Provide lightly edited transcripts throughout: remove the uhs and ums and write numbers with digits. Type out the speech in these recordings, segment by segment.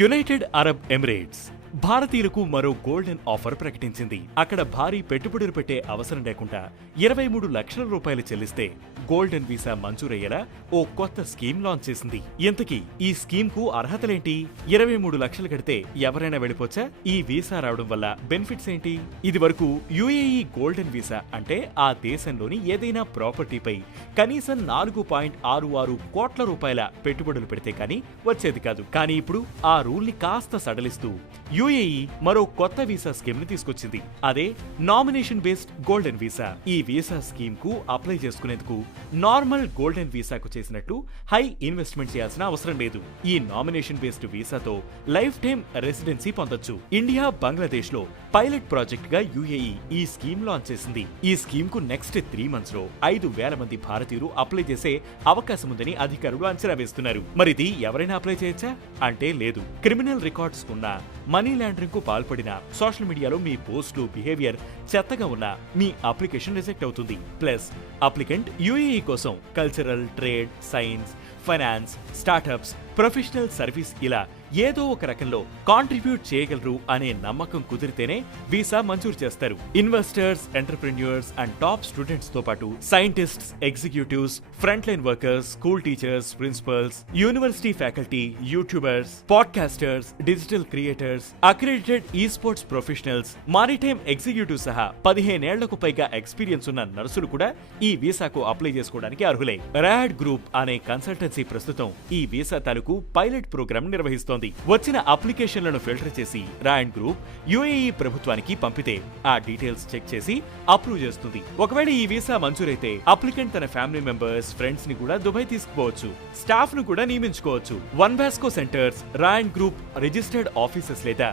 United Arab Emirates భారతీయులకు మరో golden offer ప్రకటించింది. అక్కడ భారీ పెట్టుబడులు పెట్టే అవసరం లేకుండా 23 లక్షల రూపాయలు చెల్లిస్తే గోల్డెన్ వీసా మంజూరయ్యేలా ఓ కొత్త స్కీమ్ లాంచ్ చేసింది. ఇంతకీ ఈ స్కీమ్ కు అర్హతలేంటి? 23 లక్షలు కడితే ఎవరైనా వెళ్ళిపోచ్చా? ఈ వీసా రావడం వల్ల బెనిఫిట్స్ ఏంటి? ఇది వరకు యుఏఈ గోల్డెన్ వీసా అంటే ఆ దేశంలోని ఏదైనా ప్రాపర్టీపై కనీసం 4.66 కోట్ల రూపాయల పెట్టుబడులు పెడితే కానీ వచ్చేది కాదు. కానీ ఇప్పుడు ఆ రూల్ ని కాస్త సడలిస్తూ యుఏఈ మరో కొత్త వీసా స్కీమ్ ని తీసుకొచ్చింది. అదే నామినేషన్ బేస్డ్ గోల్డెన్ వీసా. ఈ వీసా స్కీమ్ కు అప్లై చేసుకునేందుకు నార్మల్ గోల్డెన్ వీసాకు చేసినట్టు హై ఇన్వెస్ట్మెంట్ చేయాల్సిన అవసరం లేదు. ఈ నామినేషన్ బేస్డ్ వీసాతో లైఫ్ టైం రెసిడెన్సీ పొందొచ్చు. ఇండియా, బంగ్లాదేశ్ లో పైలట్ ప్రాజెక్ట్ గా యుఏఈ ఈ స్కీమ్ లాంచ్ చేసింది. ఈ స్కీమ్ కు నెక్స్ట్ 3 months లో 5,000 మంది భారతీయులు అప్లై చేసే అవకాశం ఉందని అధికారులు అంచనా వేస్తున్నారు. మరిది ఎవరైనా అప్లై చేయొచ్చా అంటే లేదు. క్రిమినల్ రికార్డ్స్ ఉన్నా, మనీ లాండరింగ్ కు పాల్పడిన, సోషల్ మీడియాలో మీ పోస్టు బిహేవియర్ చెత్తగా ఉన్నా మీ అప్లికేషన్ రిజెక్ట్ అవుతుంది. ప్లస్ అప్లికెంట్ యుఏఈ కోసం cultural, trade, science, finance, startups, professional service ఇలా ఏదో ఒక రకంలో కాంట్రిబ్యూట్ చేయగలరు అనే నమ్మకం కుదిరితేనే వీసా మంజూరు చేస్తారు. Investors, entrepreneurs and top students తో పాటు scientists, executives, front line workers, school teachers, principals, university faculty, YouTubers, podcasters, digital creators, accredited esports professionals, maritime executive సహా 15 ఏళ్లకు పైగా ఎక్స్పీరియన్స్ ఉన్న నర్సులు కూడా ఈ వీసాకు అప్లై చేసుకోవడానికి అర్హులే. రాడ్ గ్రూప్ అనే కన్సల్టెన్సీ ప్రస్తుతం ఈ వీసా తాలూకు పైలట్ ప్రోగ్రామ్ నిర్వహిస్తోంది. వచ్చిన అప్లికేషన్లను ఫిల్టర్ చేసి రాయన్ గ్రూప్ యుఏఈ ప్రభుత్వానికి పంపితే ఆ డీటెయిల్స్ చెక్ చేసి అప్రూవ్ చేస్తుంది. ఒకవేళ ఈ వీసా మంజూరైతే అప్లికెంట్ తన ఫ్యామిలీ మెంబర్స్, ఫ్రెండ్స్ ని కూడా దుబాయ్ తీసుకుపోవచ్చు. స్టాఫ్ ను కూడా నియమించుకోవచ్చు. వన్వాస్కో సెంటర్స్, రాయన్ గ్రూప్ రిజిస్టర్డ్ ఆఫీసెస్ లేదా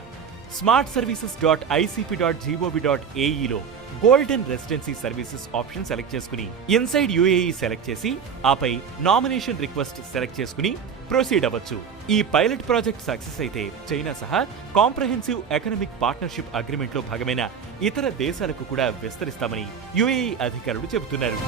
smartservices.icp.gov.ae లో golden residency services option select చేసుకుని ఇన్సైడ్ యుఏఈ సెలెక్ట్ చేసి ఆపై నామినేషన్ రిక్వెస్ట్ సెలెక్ట్ చేసుకుని ప్రొసీడ్ అవ్వచ్చు. ఈ పైలట్ ప్రాజెక్ట్ సక్సెస్ అయితే చైనా సహా కాంప్రహెన్సివ్ ఎకనామిక్ పార్ట్నర్షిప్ అగ్రిమెంట్ లో భాగమైన ఇతర దేశాలకు కూడా విస్తరిస్తామని యుఏఈ అధికారులు చెబుతున్నారు.